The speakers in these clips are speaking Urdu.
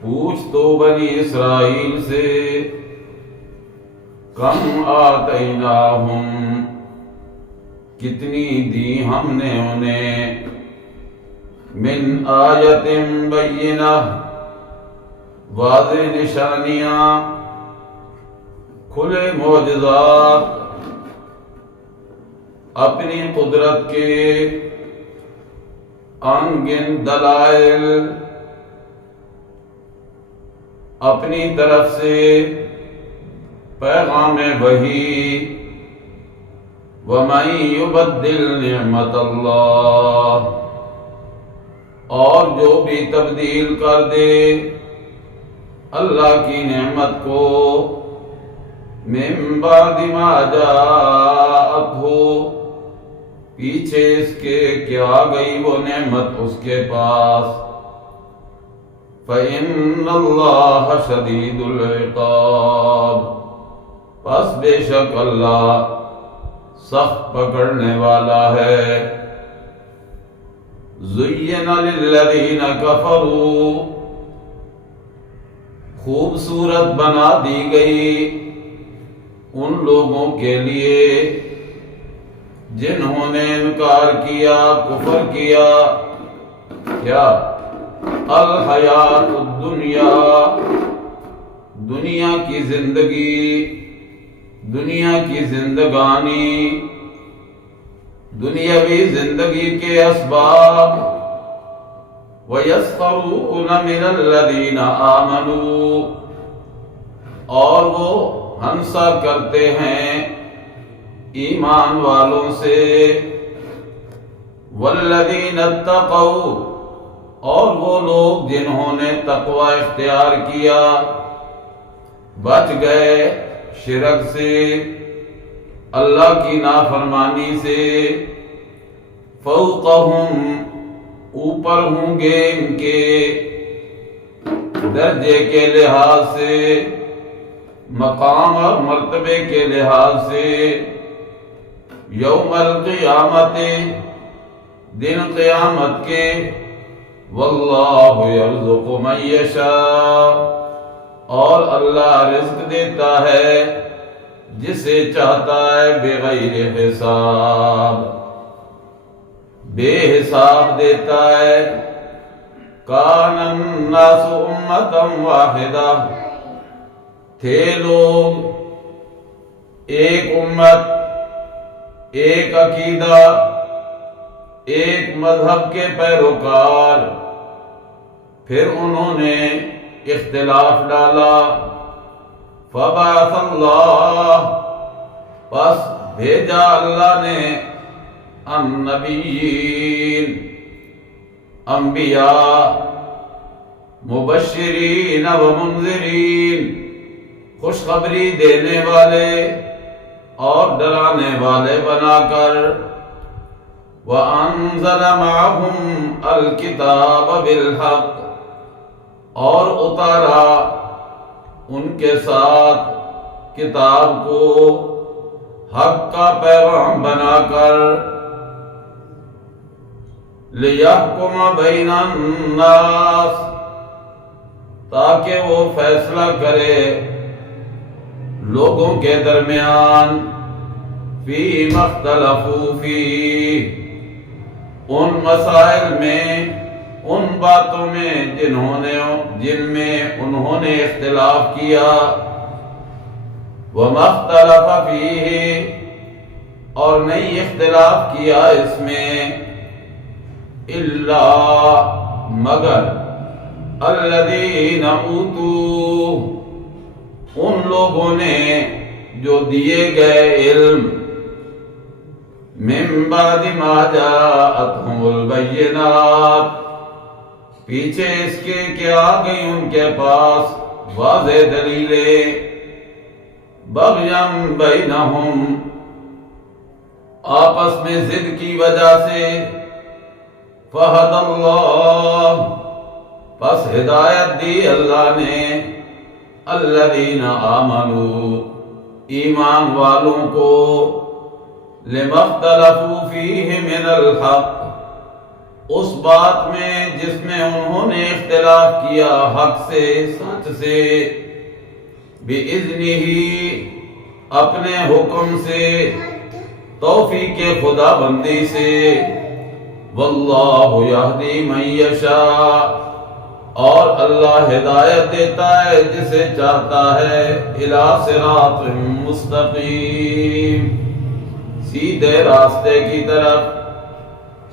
پوچھ تو بنی اسرائیل سے کم آتیناہم کتنی دی ہم نے انہیں من آیت بینہ واضح نشانیاں کھلے معجزات اپنی قدرت کے انگن دلائل اپنی طرف سے پیغام وحی وَمَن يُبَدِّلْ نِعْمَةَ اللَّهِ اور جو بھی تبدیل کر دے اللہ کی نعمت کو من بعد ما جاءتہ پیچھے اس کے کہ آ گئی وہ نعمت اس کے پاس فَإِنَّ اللَّهَ شَدِيدُ الْعِقَابِ پس بے شک اللہ سخت پکڑنے والا ہے زُيِّنَ لِلَّذِينَ كَفَرُوا خوبصورت بنا دی گئی ان لوگوں کے لیے جنہوں نے انکار کیا کفر کیا کیا الحیات الدنیا دنیا کی زندگی دنیا کی زندگانی دنیاوی زندگی کے اسباب وَيَسْخَرُونَ مِنَ الَّذِينَ آمَنُوا اور وہ ہنسا کرتے ہیں ایمان والوں سے وَالَّذِينَ اتَّقَوْا اور وہ لوگ جنہوں نے تقوی اختیار کیا بچ گئے شرک سے اللہ کی نافرمانی سے فوقہم اوپر ہوں گے ان کے درجے کے لحاظ سے مقام اور مرتبے کے لحاظ سے یوم القیامت دن قیامت کے واللہ یرزق من یشاء اور اللہ رزق دیتا ہے جسے چاہتا ہے بغیر حساب بے حساب دیتا ہے کان الناس امتا واحدہ تھے لوگ ایک امت ایک عقیدہ ایک مذہب کے پیروکار پھر انہوں نے اختلاف ڈالا فبعث اللہ پس بھیجا اللہ نے النبیین انبیاء مبشرین و منذرین خوشخبری دینے والے اور ڈرانے والے بنا کر وَأَنزَلَ مَعَهُمْ الْكِتَابَ بِالْحَقِّ اور اتارا ان کے ساتھ کتاب کو حق کا پیغام بنا کر لِيَحْكُمَ بَيْنَ النَّاسِ تاکہ وہ فیصلہ کرے لوگوں کے درمیان فِي مَخْتَلَفُوا فِيهِ ان مسائل میں ان باتوں میں جن میں انہوں نے اختلاف کیا وَمَا اخْتَلَفَ فِيهِ اور نہیں اختلاف کیا اس میں الا مگر الذین اوتوا ان لوگوں نے جو دیے گئے علم من بعد ما جاءتهم البینات پیچھے اس کے کہ آ گئی ان کے پاس واضح دلیلیں بغیم بینہم آپس میں ضد کی وجہ سے فہد اللہ پس ہدایت دی اللہ نے الذین آمنوا ایمان والوں کو لما اختلفوا فیہ من الحق اس بات میں جس میں انہوں نے اختلاف کیا حق سے سچ سے، بِإِذْنِهِ اپنے حکم سے، توفیق خدا بندی سے، واللہ یہدی من یشاء اور اللہ ہدایت دیتا ہے جسے چاہتا ہے، الی صراط مستقیم سیدھے راستے کی طرف۔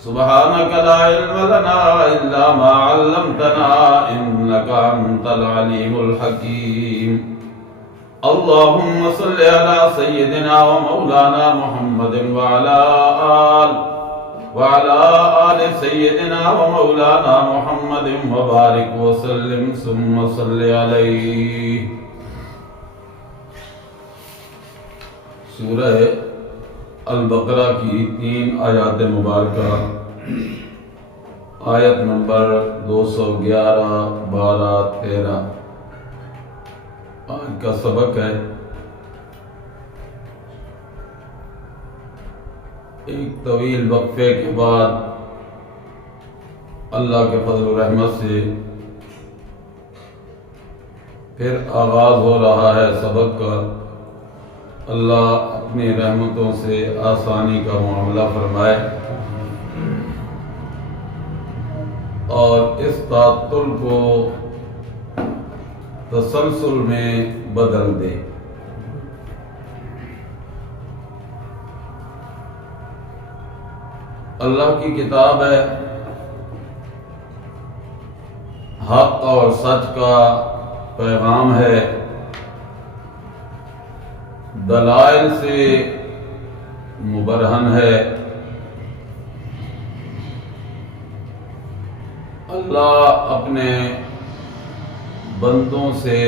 سبحانک لا علم لنا الا ما علمتنا انک انت العلیم الحکیم۔ اللہم صل علی سیدنا و مولانا محمد وعلى آل سيدنا ومولانا محمد وبارك وسلم ثم صل عليه۔ سورہ البقرہ کی 3 آیات مبارکہ، آیت نمبر 211، 12، 13 آج کا سبق ہے۔ ایک طویل وقفے کے بعد اللہ کے فضل و رحمت سے پھر آغاز ہو رہا ہے سبق کا۔ اللہ اپنی رحمتوں سے آسانی کا معاملہ فرمائے اور اس تعطل کو تسلسل میں بدل دے۔ اللہ کی کتاب ہے، حق اور سچ کا پیغام ہے، دلائل سے مبرہن ہے۔ اللہ اپنے بندوں سے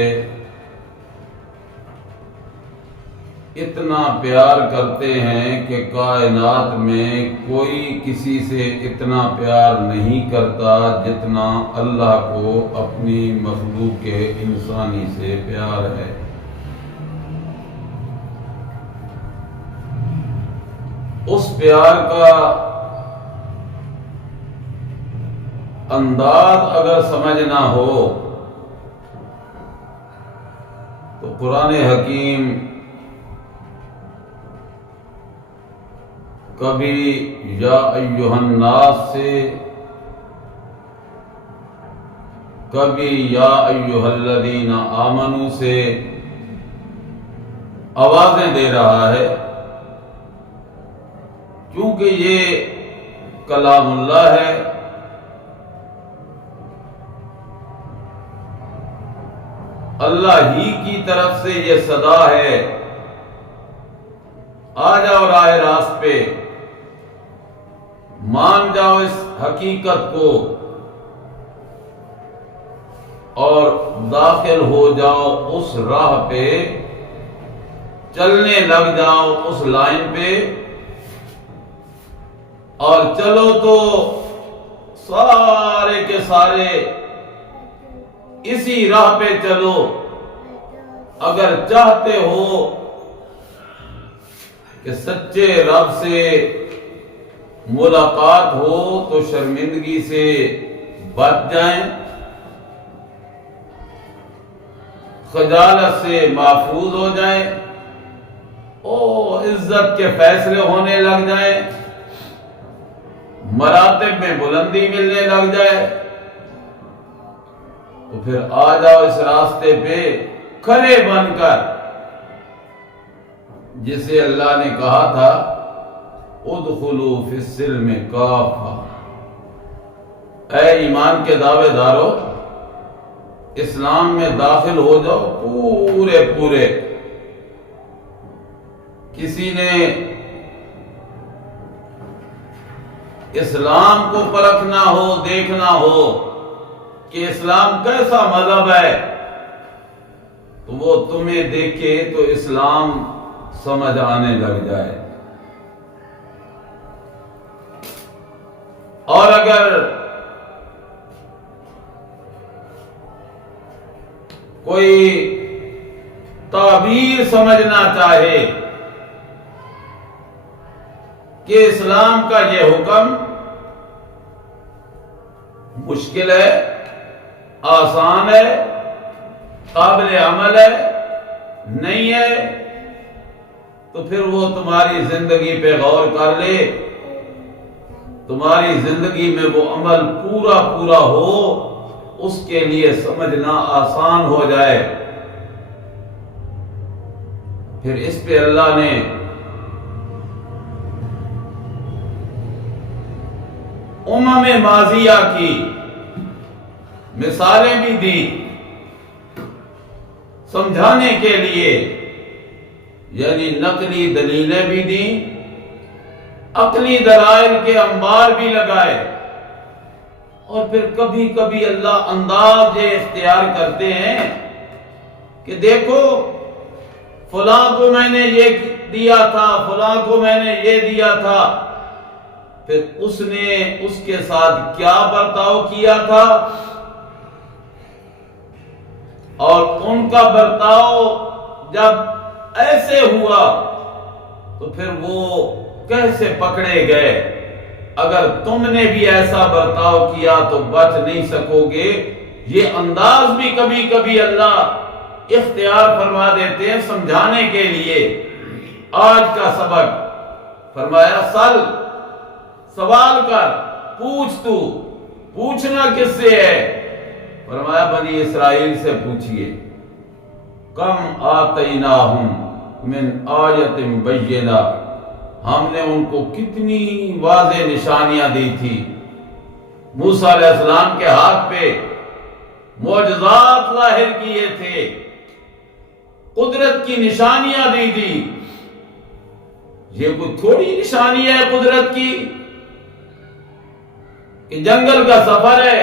اتنا پیار کرتے ہیں کہ کائنات میں کوئی کسی سے اتنا پیار نہیں کرتا جتنا اللہ کو اپنی مخلوق کے انسانی سے پیار ہے۔ اس پیار کا انداز اگر سمجھنا ہو تو قرآن حکیم کبھی یا ایھا الناس سے، کبھی یا ایھا الذین آمنوا سے آوازیں دے رہا ہے، کیونکہ یہ کلام اللہ ہے۔ اللہ ہی کی طرف سے یہ صدا ہے، آ جاؤ راہ راست پہ، مان جاؤ اس حقیقت کو اور داخل ہو جاؤ اس راہ پہ، چلنے لگ جاؤ اس لائن پہ، اور چلو تو سارے کے سارے اسی راہ پہ چلو۔ اگر چاہتے ہو کہ سچے رب سے ملاقات ہو تو شرمندگی سے بچ جائیں، خجالت سے محفوظ ہو جائیں، عزت کے فیصلے ہونے لگ جائیں، مراتب میں بلندی ملنے لگ جائے، تو پھر آ جاؤ اس راستے پہ کھڑے بن کر، جسے اللہ نے کہا تھا ادخلوا فی السلم کافہ، اے ایمان کے دعوے دارو اسلام میں داخل ہو جاؤ پورے پورے۔ کسی نے اسلام کو پرکھنا ہو، دیکھنا ہو کہ اسلام کیسا مذہب ہے، تو وہ تمہیں دیکھے تو اسلام سمجھ آنے لگ جائے۔ اور اگر کوئی تعبیر سمجھنا چاہے کہ اسلام کا یہ حکم مشکل ہے، آسان ہے، قابل عمل ہے، نہیں ہے، تو پھر وہ تمہاری زندگی پہ غور کر لے، تمہاری زندگی میں وہ عمل پورا پورا ہو، اس کے لیے سمجھنا آسان ہو جائے۔ پھر اس پہ اللہ نے امم ماضیہ کی مثالیں بھی دی سمجھانے کے لیے، یعنی نقلی دلیلیں بھی دیں، عقلی دلائل کے انبار بھی لگائے، اور پھر کبھی کبھی اللہ انداز یہ اختیار کرتے ہیں کہ دیکھو فلاں کو میں نے یہ دیا تھا، فلاں کو میں نے یہ دیا تھا، پھر اس نے اس کے ساتھ کیا برتاؤ کیا تھا، اور ان کا برتاؤ جب ایسے ہوا تو پھر وہ کیسے پکڑے گئے۔ اگر تم نے بھی ایسا برتاؤ کیا تو بچ نہیں سکو گے۔ یہ انداز بھی کبھی کبھی اللہ اختیار فرما دیتے ہیں سمجھانے کے لیے۔ آج کا سبق فرمایا سل، سوال کر، پوچھنا کس سے ہے؟ فرمایا بنی اسرائیل سے پوچھئے۔ کم آتیناہم من آیت بینہ، ہم نے ان کو کتنی واضح نشانیاں دی تھی۔ موسیٰ علیہ السلام کے ہاتھ پہ معجزات ظاہر کیے تھے، قدرت کی نشانیاں دی تھی۔ یہ کوئی تھوڑی نشانی ہے قدرت کی کہ جنگل کا سفر ہے،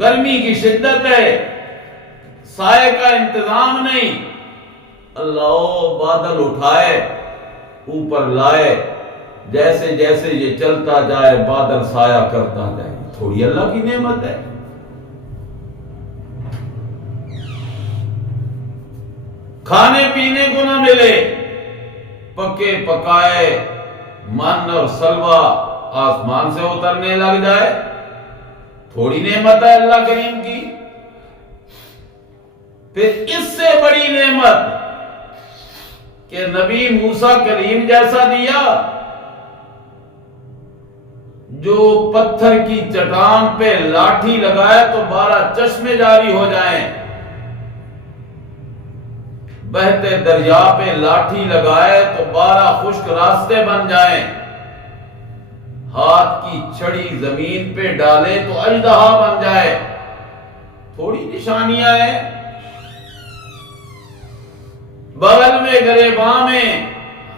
گرمی کی شدت ہے، سائے کا انتظام نہیں، اللہ بادل اٹھائے اوپر لائے، جیسے جیسے یہ چلتا جائے بادل سایہ کرتا جائے، تھوڑی اللہ کی نعمت ہے۔ کھانے پینے کو نہ ملے، پکے پکائے من اور سلوہ آسمان سے اترنے لگ جائے، تھوڑی نعمت ہے اللہ کریم کی۔ پھر اس سے بڑی نعمت کہ نبی موسیٰ کلیم جیسا دیا جو پتھر کی چٹان پہ لاٹھی لگائے تو 12 چشمے جاری ہو جائیں، بہتے دریا پہ لاٹھی لگائے تو 12 خشک راستے بن جائیں، ہاتھ کی چھڑی زمین پہ ڈالے تو اژدہا بن جائے، تھوڑی نشانیاں ہیں۔ بغل میں گریباں میں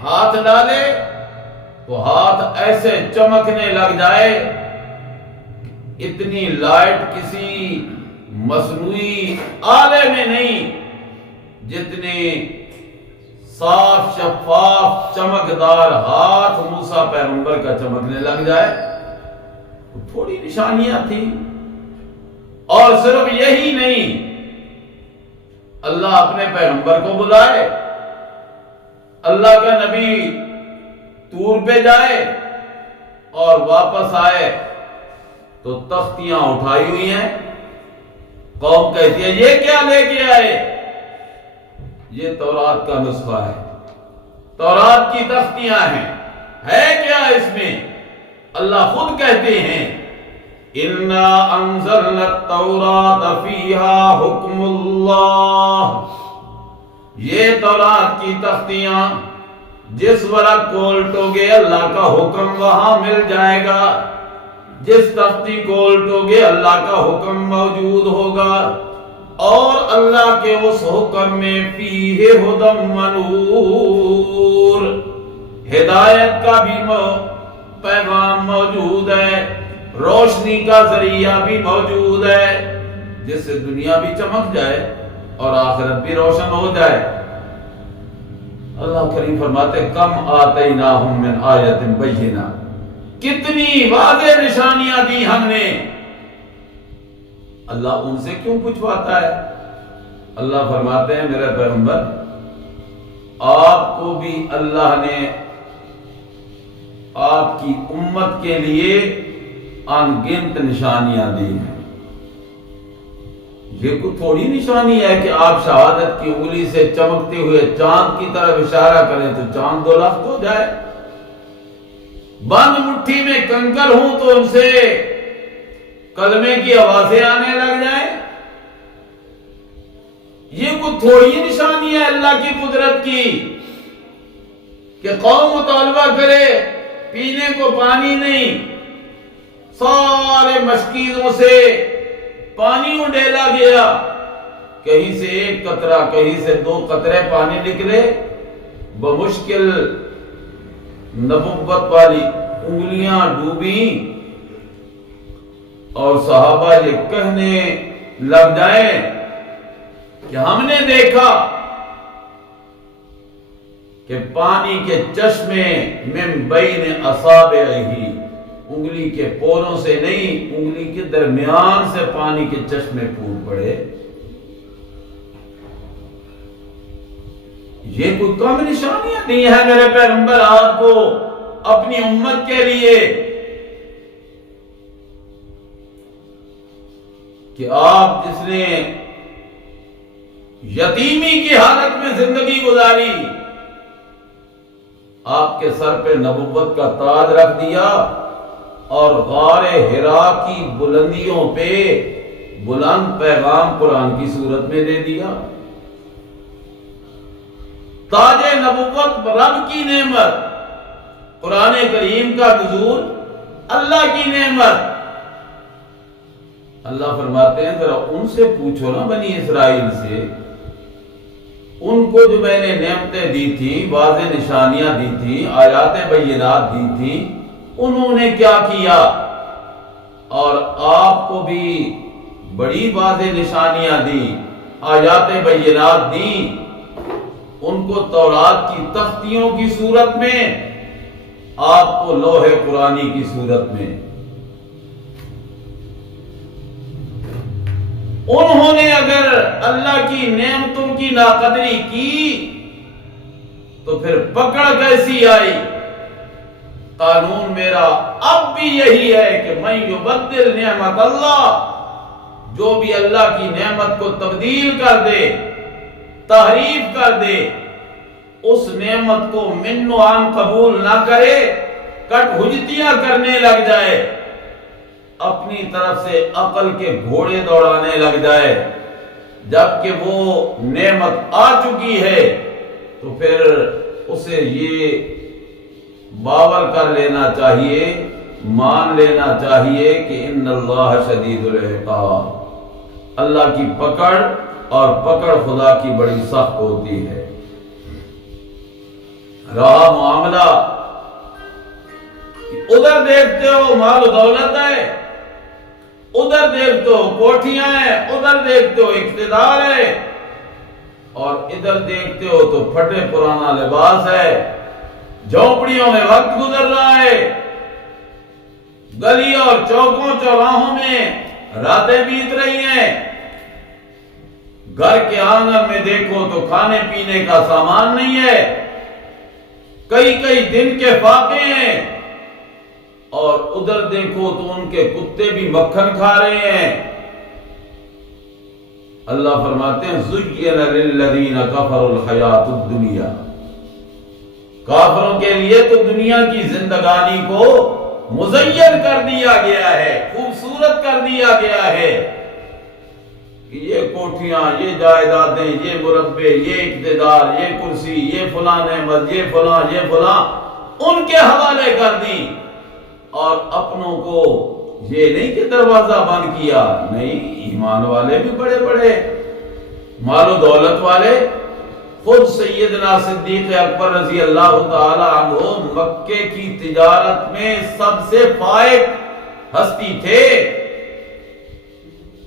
ہاتھ ڈالے تو ہاتھ ایسے چمکنے لگ جائے، اتنی لائٹ کسی مصنوعی آلے میں نہیں، جتنے صاف شفاف چمکدار ہاتھ موسیٰ پیغمبر کا چمکنے لگ جائے، تھوڑی نشانیاں تھی۔ اور صرف یہی نہیں، اللہ اپنے پیغمبر کو بلائے، اللہ کا نبی طور پہ جائے اور واپس آئے تو تختیاں اٹھائی ہوئی ہیں، قوم کہتی ہے یہ کیا لے کے آئے؟ یہ تورات کا نسخہ ہے، تورات کی تختیاں ہیں، ہے کیا اس میں؟ اللہ خود کہتے ہیں اِنَّا أَنزَلْنَا التَّوْرَاةَ فِيهَا حُكْمُ اللَّهِ، یہ تورات کی تختیاں جس ورق کو الٹو گے اللہ کا حکم وہاں مل جائے گا، جس تختی کو الٹو گے اللہ کا حکم موجود ہوگا، اور اللہ کے اس حکم میں فیہ ھدی ونور، ہدایت کا بھی پیغام موجود ہے، روشنی کا ذریعہ بھی موجود ہے، جس سے دنیا بھی چمک جائے اور آخرت بھی روشن ہو جائے۔ اللہ کریم فرماتے کم آتیناہم من آیت بینہ، کتنی واضح نشانیاں دی ہم نے۔ اللہ ان سے کیوں پوچھواتا ہے؟ اللہ فرماتے ہیں میرے پیغمبر آپ کو بھی اللہ نے آپ کی امت کے لیے ان گنت نشانیاں دی ہیں۔ یہ کوئی تھوڑی نشانی ہے کہ آپ شہادت کی انگلی سے چمکتے ہوئے چاند کی طرف اشارہ کریں تو چاند 2 لخت ہو جائے، بند مٹھی میں کنکر ہوں تو ان سے کلمے کی آوازیں آنے لگ جائیں۔ یہ کوئی تھوڑی نشانی ہے اللہ کی قدرت کی کہ قوم مطالبہ کرے پینے کو پانی نہیں، سارے مشکیزوں سے پانی اڈیلا گیا، کہیں سے 1 قطرہ کہیں سے 2 قطرے پانی نکلے، بمشکل نبوت والی انگلیاں ڈوبیں اور صحابہ یہ کہنے لگ جائیں کہ ہم نے دیکھا کہ پانی کے چشمے من بین اصابعہ، انگلی کے پوروں سے نہیں انگلی کے درمیان سے پانی کے چشمے پھوٹ پڑے۔ یہ کوئی کم نشانیاں نہیں ہے میرے پیغمبر آپ کو اپنی امت کے لیے کہ آپ جس نے یتیمی کی حالت میں زندگی گزاری، آپ کے سر پہ نبوت کا تاج رکھ دیا اور غار حرا کی بلندیوں پہ بلند پیغام قرآن کی صورت میں دے دیا۔ تاج نبوت رب کی نعمت، قرآن کریم کا نزول اللہ کی نعمت۔ اللہ فرماتے ہیں ذرا ان سے پوچھو نا، بنی اسرائیل سے، ان کو جو میں نے نعمتیں دی تھی، واضح نشانیاں دی تھی، آیات بینات دی تھی، انہوں نے کیا کیا؟ اور آپ کو بھی بڑی واضح نشانیاں دی، آیات بینات دی، ان کو تورات کی تختیوں کی صورت میں، آپ کو لوح قرآنی کی صورت میں۔ انہوں نے اگر اللہ کی نعمتوں کی ناقدری کی تو پھر پکڑ کیسی آئی؟ قانون میرا اب بھی یہی ہے کہ من یبدل نعمت اللہ، جو بھی اللہ کی نعمت کو تبدیل کر دے، تحریف کر دے، اس نعمت کو من و عن قبول نہ کرے، کٹ حجتیاں کرنے لگ جائے، اپنی طرف سے عقل کے گھوڑے دوڑانے لگ جائے، جبکہ وہ نعمت آ چکی ہے تو پھر اسے یہ باور کر لینا چاہیے، مان لینا چاہیے کہ ان اللہ شدید العقاب، اللہ کی پکڑ اور پکڑ خدا کی بڑی سخت ہوتی ہے۔ رہا معاملہ ادھر دیکھتے ہو مال و دولت ہے، ادھر دیکھتے ہو کوٹھیاں ہیں، ادھر دیکھتے ہو اقتدار ہے، اور ادھر دیکھتے ہو تو پھٹے پرانا لباس ہے، جھونپڑیوں میں وقت گزر رہا ہے، گلی اور چوکوں چوراہوں میں راتیں بیت رہی ہیں، گھر کے آنگن میں دیکھو تو کھانے پینے کا سامان نہیں ہے، کئی کئی دن کے فاقے ہیں، اور ادھر دیکھو تو ان کے کتے بھی مکھن کھا رہے ہیں۔ اللہ فرماتے ہیں زُيِّنَ لِلَّذِينَ كَفَرُوا الْحَيَاةُ الدُّنْيَا، کافروں کے لیے تو دنیا کی زندگانی کو مزین کر دیا گیا ہے، خوبصورت کر دیا گیا ہے کہ یہ کوٹھیاں، یہ جائیدادیں، یہ مربے، یہ اقتدار، یہ کرسی، یہ فلاں نعمت، یہ فلاں یہ فلاں ان کے حوالے کر دی، اور اپنوں کو یہ نہیں کہ دروازہ بند کیا، نہیں، ایمان والے بھی بڑے بڑے مال و دولت والے، خود سیدنا صدیق اکبر رضی اللہ تعالی عنہ مکے کی تجارت میں سب سے فائق ہستی تھے۔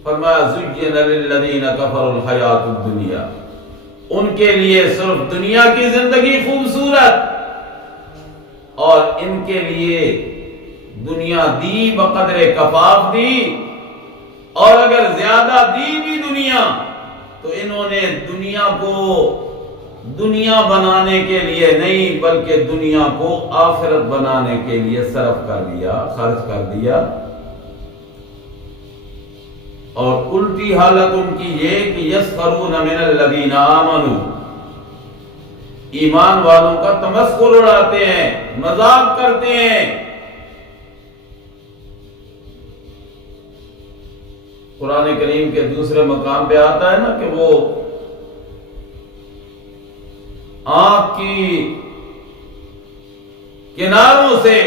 فرمایا زُيِّنَ لِلَّذِينَ كَفَرُوا الْحَيَاةُ الدُّنْيَا، ان کے لیے صرف دنیا کی زندگی خوبصورت، اور ان کے لیے دنیا دی بقدر کفاف دی، اور اگر زیادہ دی بھی دنیا تو انہوں نے دنیا کو دنیا بنانے کے لیے نہیں بلکہ دنیا کو آخرت بنانے کے لیے صرف کر دیا، خرچ کر دیا۔ اور الٹی حالت ان کی یہ کہ یسخرون من الذین آمنوا، ایمان والوں کا تمسخر اڑاتے ہیں، مذاق کرتے ہیں۔ قرآن کریم کے دوسرے مقام پہ آتا ہے نا کہ وہ آنکھ کی کناروں سے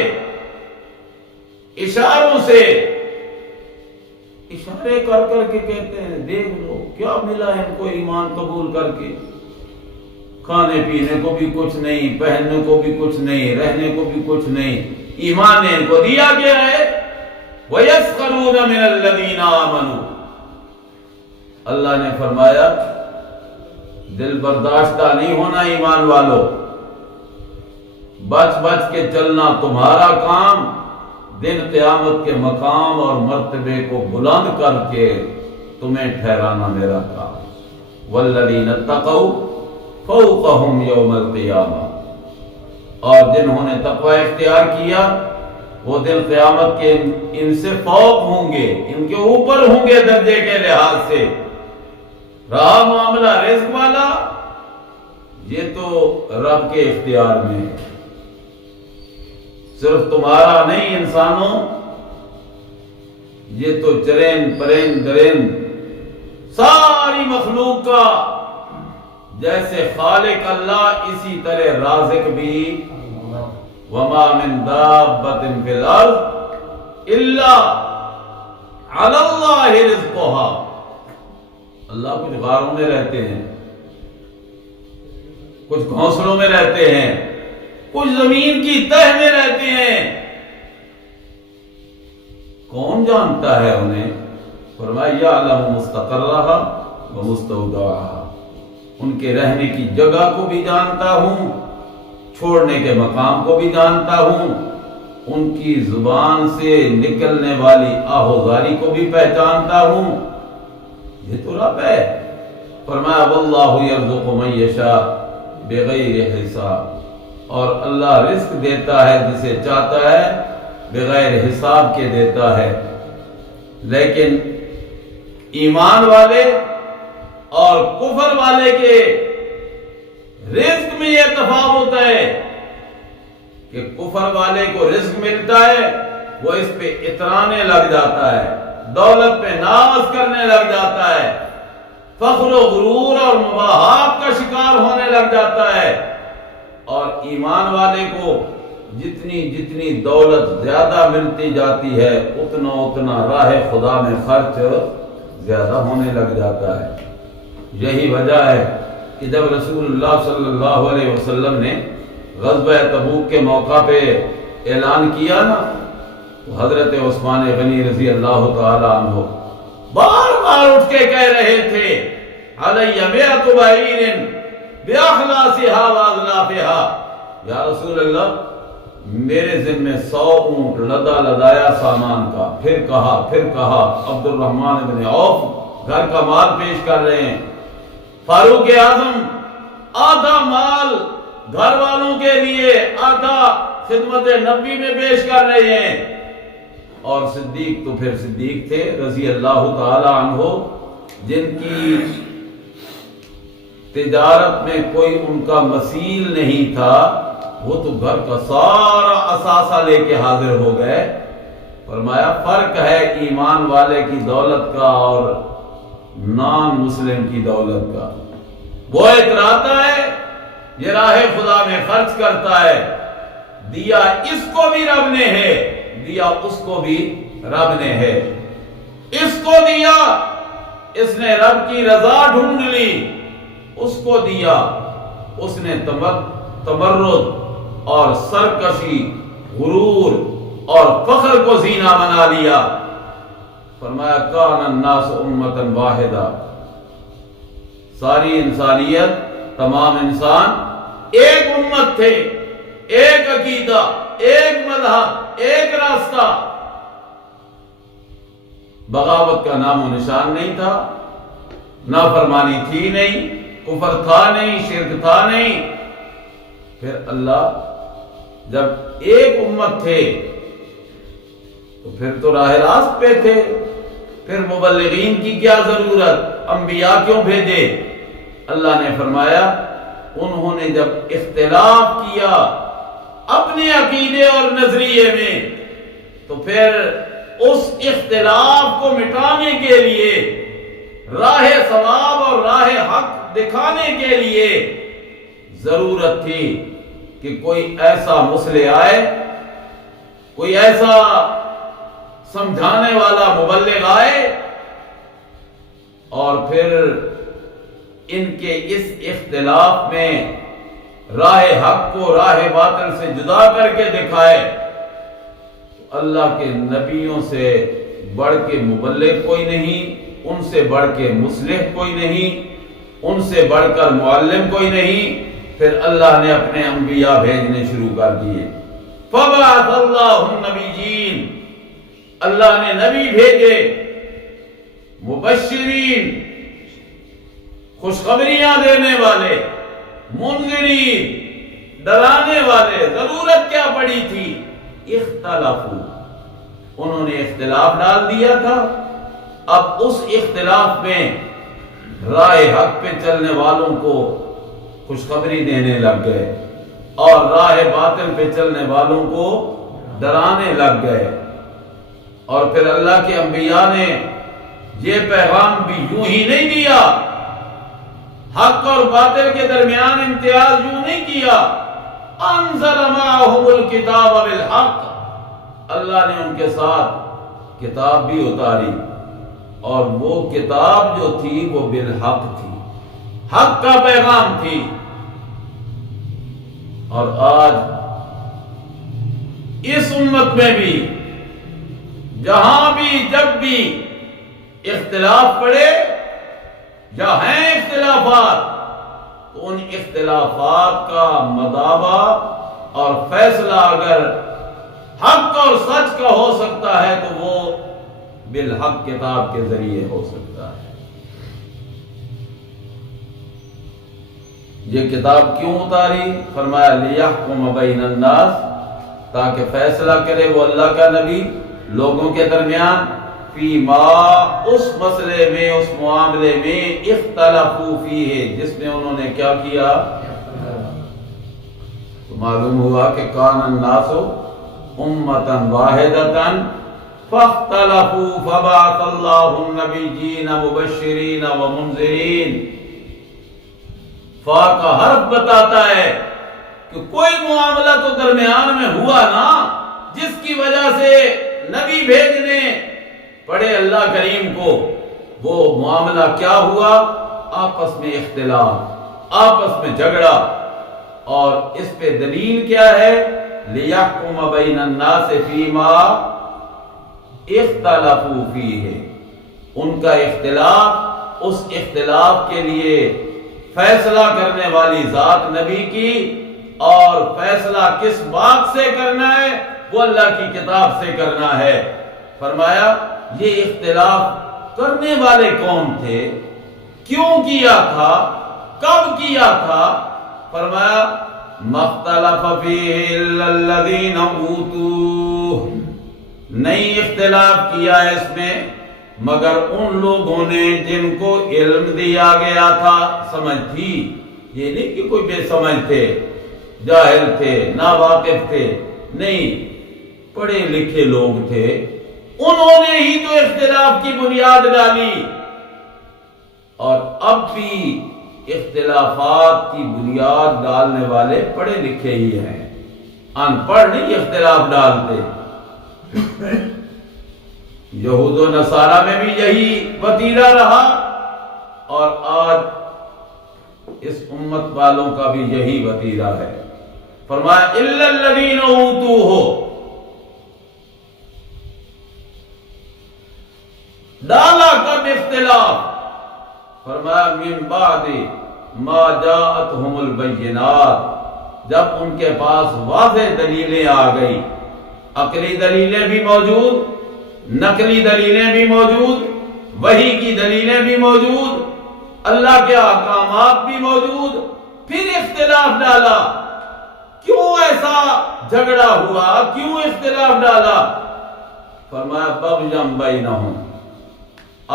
اشاروں سے اشارے کر کر کے کہتے ہیں دیکھ لو کیا ملا ان کو ایمان قبول کر کے، کھانے پینے کو بھی کچھ نہیں، پہننے کو بھی کچھ نہیں، رہنے کو بھی کچھ نہیں، ایمان نے ان کو دیا گیا ہے۔ وَيَسْخَرُونَ مِنَ الَّذِينَ آمَنُوا، اللہ نے فرمایا دل برداشتہ نہیں ہونا ایمان والو، بچ بچ کے چلنا تمہارا کام، دن قیامت کے مقام اور مرتبے کو بلند کر کے تمہیں ٹھہرانا میرا کام۔ وَالَّذِينَ اتَّقَوْا فَوْقَهُمْ يَوْمَ الْقِيَامَةِ، اور جنہوں نے تقوی اختیار کیا وہ دن قیامت کے ان سے فوق ہوں گے، ان کے اوپر ہوں گے درجے کے لحاظ سے۔ رہا معاملہ رزق والا، یہ تو رب کے اختیار میں ہے، صرف تمہارا نہیں انسانوں، یہ تو چرند پرند درند ساری مخلوق کا جیسے خالق اللہ اسی طرح رازق بھی۔ وما من دابۃ فی الارض الا علی اللہ رزقها، اللہ کچھ غاروں میں رہتے ہیں، کچھ گھونسلوں میں رہتے ہیں، کچھ زمین کی تہ میں رہتے ہیں، کون جانتا ہے انہیں؟ فرمایا یعلم مستقرها ومستودعها، ان کے رہنے کی جگہ کو بھی جانتا ہوں، چھوڑنے کے مقام کو بھی جانتا ہوں، ان کی زبان سے نکلنے والی آہوزاری کو بھی پہچانتا ہوں، یہ تو رب ہے۔ فرمایا واللہ یرزق من یشاء بغیر حساب، اور اللہ رزق دیتا ہے جسے چاہتا ہے بغیر حساب کے دیتا ہے۔ لیکن ایمان والے اور کفر والے کے رزق میں یہ تفاوت ہے کہ کفر والے کو رزق ملتا ہے وہ اس پہ اترانے لگ جاتا ہے، دولت پہ ناز کرنے لگ جاتا ہے، فخر و غرور اور مباحات کا شکار ہونے لگ جاتا ہے، اور ایمان والے کو جتنی جتنی دولت زیادہ ملتی جاتی ہے اتنا اتنا راہ خدا میں خرچ زیادہ ہونے لگ جاتا ہے۔ یہی وجہ ہے کہ جب رسول اللہ صلی اللہ علیہ وسلم نے غزوہ تبوک کے موقع پہ اعلان کیا نا، تو حضرت عثمان غنی رضی اللہ تعالی عنہ بار بار اٹھ کے کہہ رہے تھے علی بیعۃ بعیر باخلاصھا واغلافھا، یا رسول اللہ میرے ذمہ 100 اونٹ لدا لدایا سامان کا۔ پھر کہا عبد الرحمن بن عوف گھر کا مال پیش کر رہے ہیں، فاروق اعظم آدھا مال گھر والوں کے لیے آدھا خدمت نبی میں پیش کر رہے ہیں، اور صدیق تو پھر صدیق تھے رضی اللہ تعالی عنہ، جن کی تجارت میں کوئی ان کا مثیل نہیں تھا، وہ تو گھر کا سارا اثاثہ لے کے حاضر ہو گئے۔ فرمایا فرق ہے ایمان والے کی دولت کا اور نان مسلم کی دولت کا، وہ اتراتا ہے، یہ راہ خدا میں خرچ کرتا ہے، دیا اس کو بھی رب نے ہے، دیا اس کو بھی رب نے ہے، اس کو دیا اس نے رب کی رضا ڈھونڈ لی، اس کو دیا اس نے تمرد اور سرکشی، غرور اور فخر کو زینہ بنا لیا۔ فرمایا کان الناس امتا واحدہ، ساری انسانیت، تمام انسان ایک امت تھے، ایک عقیدہ، ایک مذہب، ایک راستہ، بغاوت کا نام و نشان نہیں تھا، نافرمانی تھی نہیں، کفر تھا نہیں، شرک تھا نہیں۔ پھر اللہ جب ایک امت تھے تو پھر تو راہ راست پہ تھے، پھر مبلغین کی کیا ضرورت، انبیاء کیوں بھیجے؟ اللہ نے فرمایا انہوں نے جب اختلاف کیا اپنے عقیدے اور نظریے میں، تو پھر اس اختلاف کو مٹانے کے لیے، راہ ثواب اور راہ حق دکھانے کے لیے ضرورت تھی کہ کوئی ایسا مصلح آئے، کوئی ایسا سمجھانے والا مبلغ آئے، اور پھر ان کے اس اختلاف میں راہ حق کو راہ باطل سے جدا کر کے دکھائے۔ اللہ کے نبیوں سے بڑھ کے مبلغ کوئی نہیں، ان سے بڑھ کے مصلح کوئی نہیں، ان سے بڑھ کر معلم کوئی نہیں۔ پھر اللہ نے اپنے انبیاء بھیجنے شروع کر دیے۔ فَبَعَثَ اللَّهُ النَّبِيِّينَ، اللہ نے نبی بھیجے، مبشرین، خوشخبریاں دینے والے، منذرین، ڈرانے والے۔ ضرورت کیا پڑی تھی؟ اختلافو، انہوں نے اختلاف ڈال دیا تھا۔ اب اس اختلاف میں راہ حق پہ چلنے والوں کو خوشخبری دینے لگ گئے اور راہ باطل پہ چلنے والوں کو ڈرانے لگ گئے۔ اور پھر اللہ کے انبیاء نے یہ پیغام بھی یوں ہی نہیں دیا، حق اور باطل کے درمیان امتیاز یوں نہیں کیا۔ انزل معہم الکتاب بالحق، اللہ نے ان کے ساتھ کتاب بھی اتاری، اور وہ کتاب جو تھی وہ بالحق تھی، حق کا پیغام تھی۔ اور آج اس امت میں بھی جہاں بھی جب بھی اختلاف پڑے یا ہیں اختلافات، تو ان اختلافات کا مداوا اور فیصلہ اگر حق اور سچ کا ہو سکتا ہے تو وہ بالحق کتاب کے ذریعے ہو سکتا ہے۔ یہ کتاب کیوں اتاری؟ فرمایا لِيَحْكُمَ بَيْنَ النَّاسِ، تاکہ فیصلہ کرے وہ اللہ کا نبی لوگوں کے درمیان، فیما، اس مسئلے میں، اس معاملے میں، اختلافو فیہ، جس میں انہوں نے کیا کیا؟ تو معلوم ہوا کہ کان الناس امۃ واحدۃ فاختلفوا فبعث اللہ النبیین مبشرین ومنذرین۔ فا کا حرف بتاتا ہے کہ کوئی معاملہ تو درمیان میں ہوا نا، جس کی وجہ سے نبی بھیجنے پڑے اللہ کریم کو۔ وہ معاملہ کیا ہوا؟ آپس میں اختلاف، آپس میں جھگڑا، اور اس پہ دلیل کیا ہے؟ لِيَحْكُمَ بَيْنَ النَّاسِ فِيمَا اختلفوا فِيهِ، ان کا اختلاف، اس اختلاف کے لیے فیصلہ کرنے والی ذات نبی کی، اور فیصلہ کس بات سے کرنا ہے؟ وہ اللہ کی کتاب سے کرنا ہے۔ فرمایا یہ اختلاف کرنے والے کون تھے، کیوں کیا تھا، کب کیا تھا؟ فرمایا مختلف فیہ الا الذین اوتوہ، نہیں اختلاف کیا اس میں مگر ان لوگوں نے جن کو علم دیا گیا تھا۔ سمجھ تھی، یہ نہیں کہ کوئی بے سمجھ تھے، جاہل تھے، ناواقف تھے، نہیں، پڑھے لکھے لوگ تھے، انہوں نے ہی تو اختلاف کی بنیاد ڈالی۔ اور اب بھی اختلافات کی بنیاد ڈالنے والے پڑھے لکھے ہی ہیں، ان پڑھ نہیں اختلاف ڈالتے۔ یہود و نصارہ میں بھی یہی وتیرہ رہا، اور آج اس امت والوں کا بھی یہی وتیرہ ہے۔ فرمایا الا الذین اوتوہ، ڈالا کب اختلاف؟ فرمایا من بعد ما جاءتہم البینات، جب ان کے پاس واضح دلیلیں آ گئی، عقلی دلیلیں بھی موجود، نقلی دلیلیں بھی موجود، وحی کی دلیلیں بھی موجود، اللہ کے احکامات بھی موجود، پھر اختلاف ڈالا۔ کیوں ایسا جھگڑا ہوا، کیوں اختلاف ڈالا؟ فرمایا بغیم بینہم،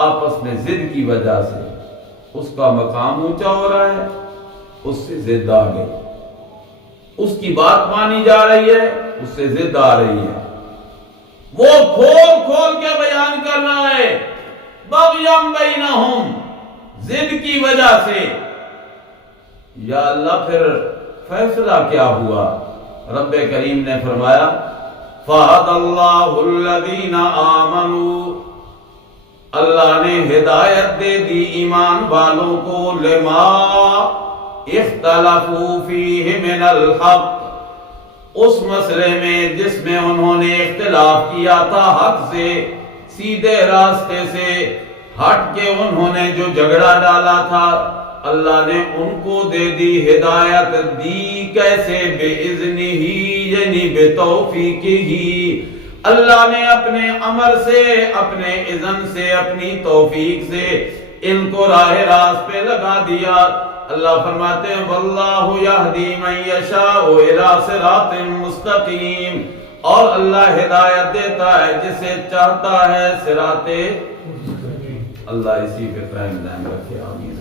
آپس میں ضد کی وجہ سے اس کا مقام اونچا ہو رہا ہے، اس سے ضد آ گئی، اس کی بات مانی جا رہی ہے، اس سے ضد آ رہی ہے، وہ کھول کھول کے بیان کر رہا ہے بغیم بینہم، ضد کی وجہ سے۔ یا اللہ پھر فیصلہ کیا ہوا؟ رب کریم نے فرمایا فَهَدَى اللَّهُ الَّذِينَ آمَنُوا، اللہ نے ہدایت دے دی ایمان والوں کو، لما اختلفوا فیہ من الحق، اس مسئلے میں جس میں انہوں نے اختلاف کیا تھا حق سے، سیدھے راستے سے ہٹ کے انہوں نے جو جھگڑا ڈالا تھا، اللہ نے ان کو دے دی ہدایت دی، کیسے؟ بِإِذْنِهِ، یعنی بتوفیقہ، اللہ نے اپنے امر سے، اپنے اذن سے، اپنی توفیق سے ان کو راہ راست پہ لگا دیا۔ اللہ فرماتے ہیں واللہ یہدی من یشاء الی صراط مستقیم، اور اللہ ہدایت دیتا ہے جسے چاہتا ہے صراط۔ اللہ اسی پہ قائم دائم رکھے، آمین۔